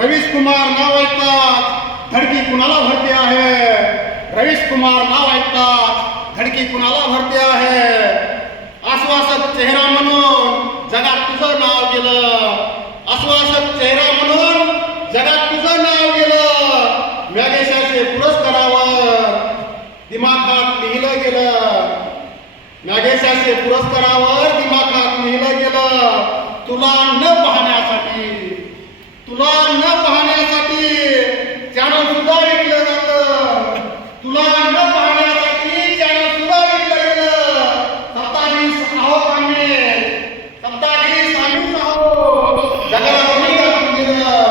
रवीश कुमार नाव ऐकतात धडकी कुणाला भरते आहे. रवीश कुमार नाव ऐकतात धडकी कुणाला भरते आहे. आश्वासक चेहरा म्हणून जगात तुझं नाव गेलं. आश्वासक चेहरा म्हणून जगात तुझं नाव गेलं. मॅगेशाचे पुरस्कारावर दिमाखात लिहिलं गेलं. मॅगेशाचे पुरस्कारावर दिमाखात लिहिलं गेलं. तुला न पाहण्यासाठी, तुला न पाहण्यासाठी चॅनल सुद्धा विकलं जातं. तुला न पाहण्यासाठी चॅनल सुद्धा विकलं गेलं. 27 आहोत आम्ही, 27 आम्हीच आहोत. जगाला कोणी दाखवून दिलं?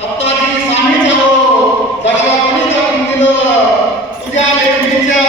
27 आम्हीच आहोत. जगाला कोणी दाखवून दिलं? तुझ्या लेखणीच्या